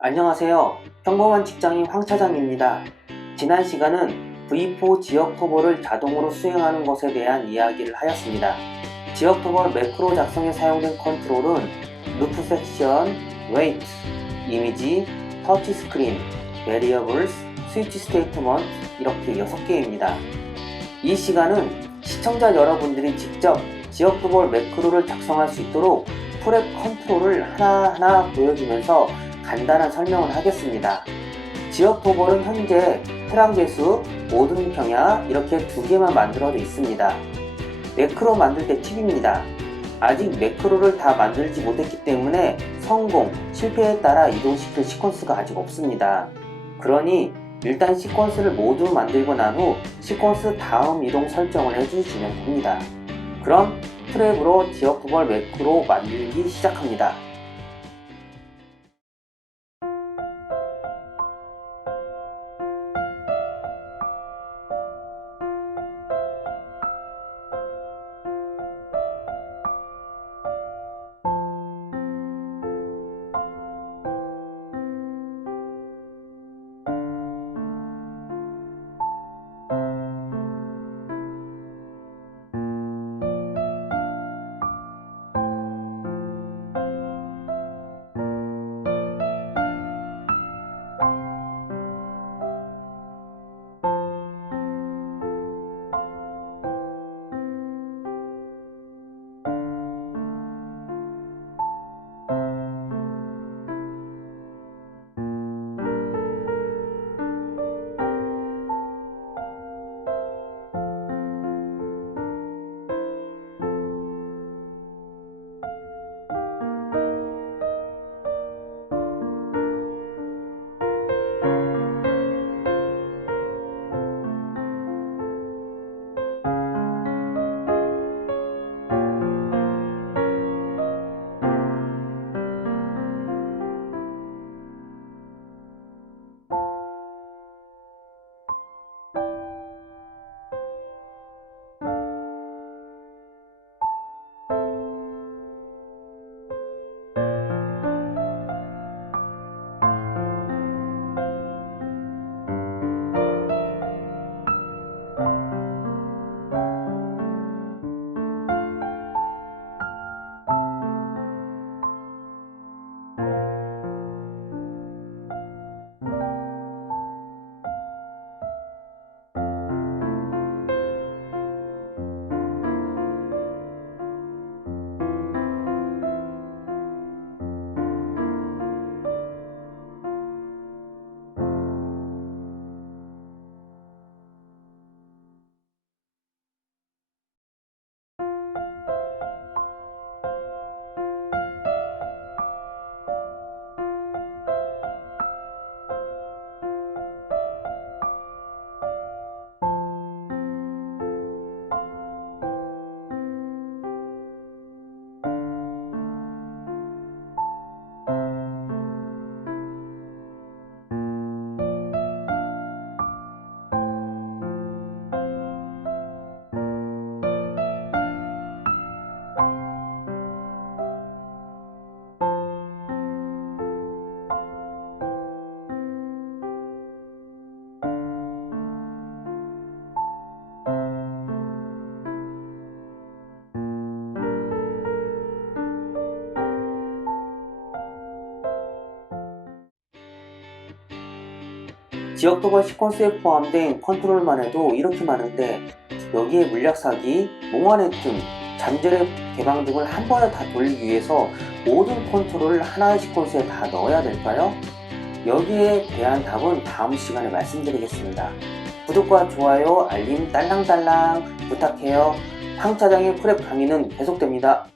안녕하세요. 평범한 직장인 황 차장입니다. 지난 시간은 V4 지역 토벌을 자동으로 수행하는 것에 대한 이야기를 하였습니다. 지역 토벌 매크로 작성에 사용된 컨트롤은 루프 섹션, 웨이트, 이미지, 터치 스크린, 베리어블스, 스위치 스테이트먼트 이렇게 6개입니다. 이 시간은 시청자 여러분들이 직접 지역 토벌 매크로를 작성할 수 있도록 프랩 컨트롤을 하나하나 보여주면서 간단한 설명을 하겠습니다. 지역 토벌은 현재 트락 개수, 모든 평야 이렇게 두 개만 만들어져 있습니다. 매크로 만들 때 팁입니다. 아직 매크로를 다 만들지 못했기 때문에 성공, 실패에 따라 이동시킬 시퀀스가 아직 없습니다. 그러니 일단 시퀀스를 모두 만들고 난 후 시퀀스 다음 이동 설정을 해주시면 됩니다. 그럼 트랩으로 지역 토벌 매크로 만들기 시작합니다. 지역 토벌 시퀀스에 포함된 컨트롤만 해도 이렇게 많은데 여기에 물약 사기, 몽환의 틈, 잠재력 개방 등을 한 번에 다 돌리기 위해서 모든 컨트롤을 하나의 시퀀스에 다 넣어야 될까요? 여기에 대한 답은 다음 시간에 말씀드리겠습니다. 구독과 좋아요, 알림 딸랑딸랑 부탁해요. 황차장의 프랩 강의는 계속됩니다.